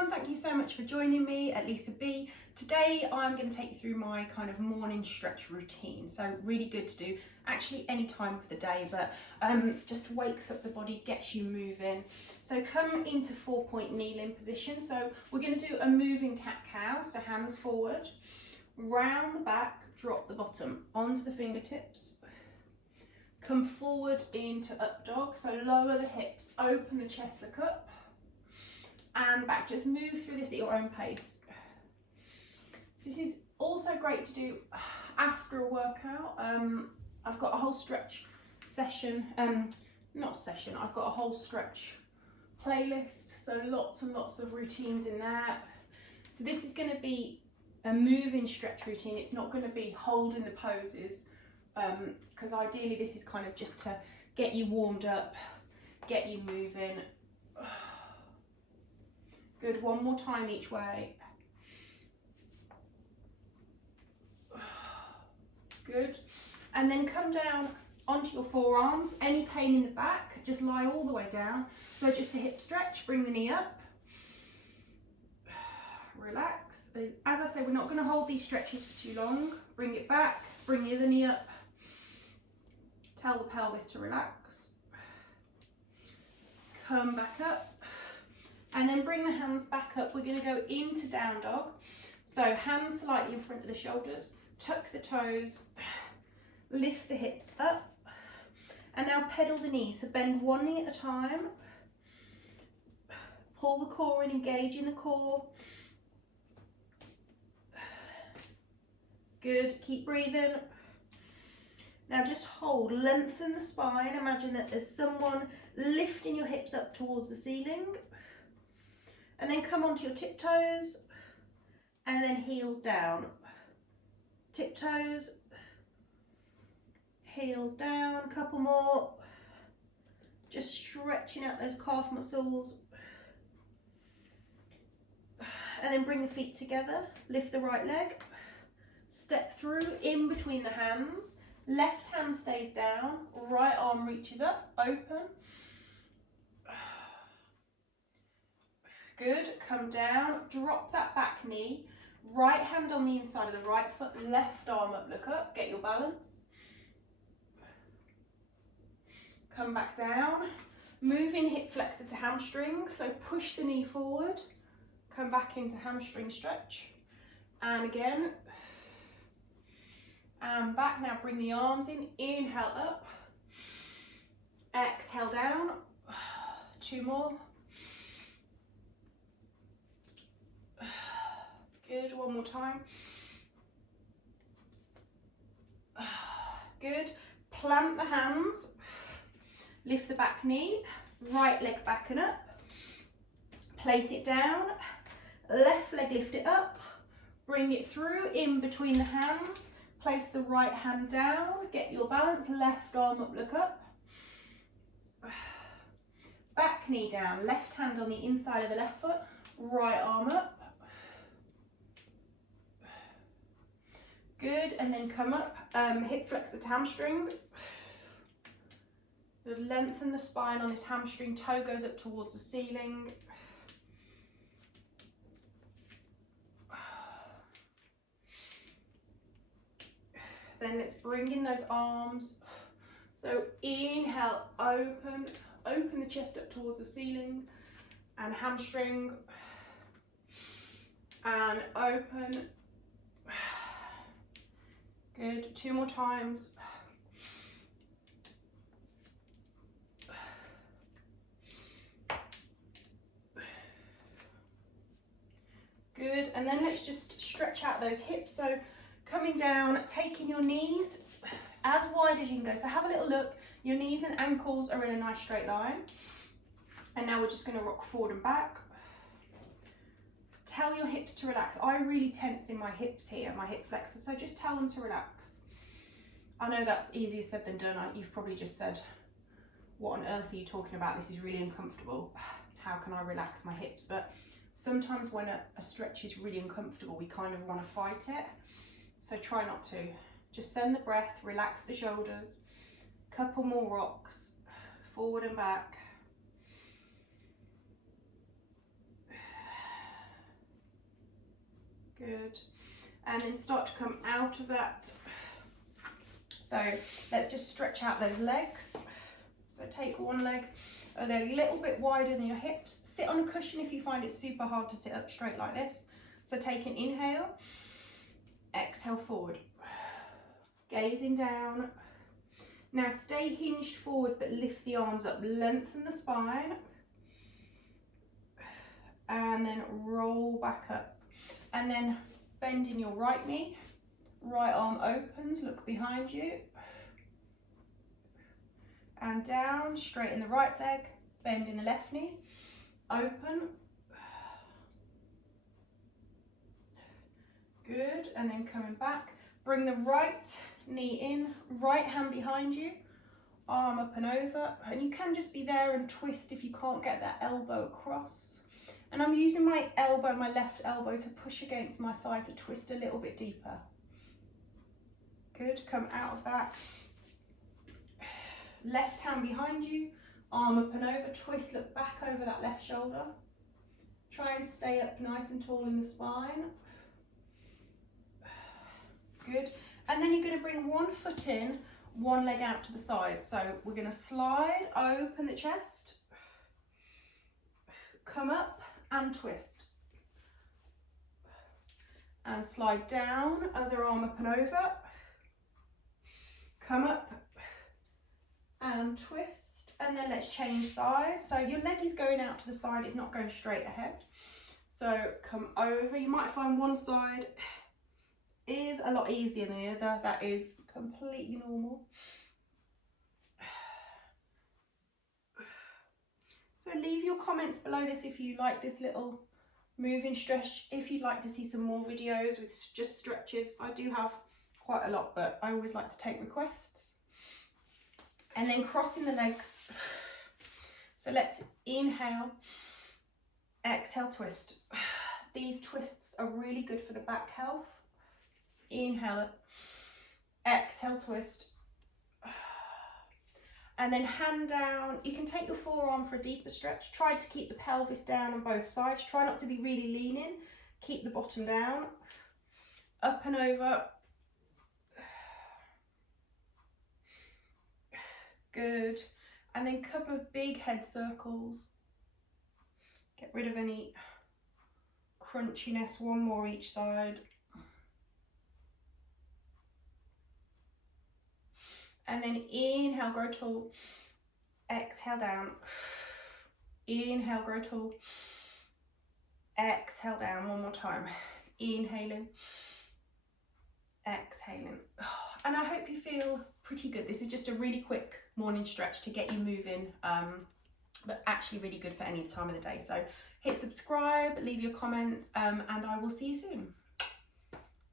everyone, thank you so much for joining me at Lisa B. Today I'm going to take you through my kind of morning stretch routine. So really good to do actually any time of the day, but just wakes up the body, gets you moving. So come into 4-point kneeling position. So we're going to do a moving cat-cow, so hands forward, round the back, drop the bottom onto the fingertips. Come forward into up dog, so lower the hips, open the chest, look up. And back, just move through this at your own pace. This is also great to do after a workout. I've got a whole stretch session, I've got a whole stretch playlist, so lots and lots of routines in there. So this is going to be a moving stretch routine. It's not going to be holding the poses, because ideally this is kind of just to get you warmed up, get you moving. Good, one more time each way. Good. And then come down onto your forearms. Any pain in the back, just lie all the way down. So just a hip stretch, bring the knee up. Relax. As I say, we're not going to hold these stretches for too long. Bring it back, bring the other knee up. Tell the pelvis to relax. Come back up. And then bring the hands back up. We're going to go into down dog. So hands slightly in front of the shoulders, tuck the toes, lift the hips up, and now pedal the knees. So bend one knee at a time, pull the core in, engage in the core. Good, keep breathing. Now just hold, lengthen the spine. Imagine that there's someone lifting your hips up towards the ceiling. And then come onto your tiptoes, and then heels down. Tiptoes, heels down, couple more. Just stretching out those calf muscles. And then bring the feet together, lift the right leg, step through in between the hands. Left hand stays down, right arm reaches up, open. Good, come down, drop that back knee, right hand on the inside of the right foot, left arm up, look up, get your balance. Come back down, moving hip flexor to hamstring, so push the knee forward, come back into hamstring stretch, and again, and back. Now bring the arms in, inhale up, exhale down, 2 more. Good, one more time. Good, plant the hands, lift the back knee, right leg back and up, place it down, left leg lift it up, bring it through in between the hands, place the right hand down, get your balance, left arm up, look up, back knee down, left hand on the inside of the left foot, right arm up. Good, and then come up, hip flexor to hamstring. Lengthen the spine on this hamstring, toe goes up towards the ceiling. Then let's bring in those arms. So inhale, open the chest up towards the ceiling, and hamstring, and open. Good, 2 more times. Good, and then let's just stretch out those hips. So coming down, taking your knees as wide as you can go. So have a little look. Your knees and ankles are in a nice straight line. And now we're just going to rock forward and back. Tell your hips to relax. I really tense in my hips here, my hip flexor, so just tell them to relax. I know that's easier said than done. You've probably just said, what on earth are you talking about? This is really uncomfortable. How can I relax my hips? But sometimes when a stretch is really uncomfortable, we kind of want to fight it. So try not to. Just send the breath, relax the shoulders. Couple more rocks, forward and back. Good. And then start to come out of that. So let's just stretch out those legs. So take one leg, they're a little bit wider than your hips. Sit on a cushion if you find it super hard to sit up straight like this. So take an inhale, exhale forward, gazing down. Now stay hinged forward but lift the arms up, lengthen the spine, and then roll back up. And then bend in your right knee, right arm opens, look behind you, and down, straighten the right leg, bend in the left knee, open, good, and then coming back, bring the right knee in, right hand behind you, arm up and over, and you can just be there and twist if you can't get that elbow across. And I'm using my elbow, my left elbow, to push against my thigh to twist a little bit deeper. Good, come out of that. Left hand behind you, arm up and over, twist, look back over that left shoulder. Try and stay up nice and tall in the spine. Good, and then you're going to bring one foot in, one leg out to the side. So we're going to slide, open the chest, come up and twist. And slide down, other arm up and over, come up and twist, and then let's change sides. So your leg is going out to the side, it's not going straight ahead. So come over, you might find one side is a lot easier than the other, that is completely normal. So leave your comments below this if you like this little moving stretch, if you'd like to see some more videos with just stretches. I do have quite a lot, but I always like to take requests. And then crossing the legs. So let's inhale, exhale, twist. These twists are really good for the back health. Inhale, exhale, twist. And then hand down. You can take your forearm for a deeper stretch. Try to keep the pelvis down on both sides. Try not to be really leaning. Keep the bottom down. Up and over. Good. And then a couple of big head circles. Get rid of any crunchiness. One more each side. And then inhale, grow tall. Exhale down. Inhale, grow tall. Exhale down. One more time. Inhaling. Exhaling. And I hope you feel pretty good. This is just a really quick morning stretch to get you moving, but actually really good for any time of the day. So hit subscribe, leave your comments, and I will see you soon.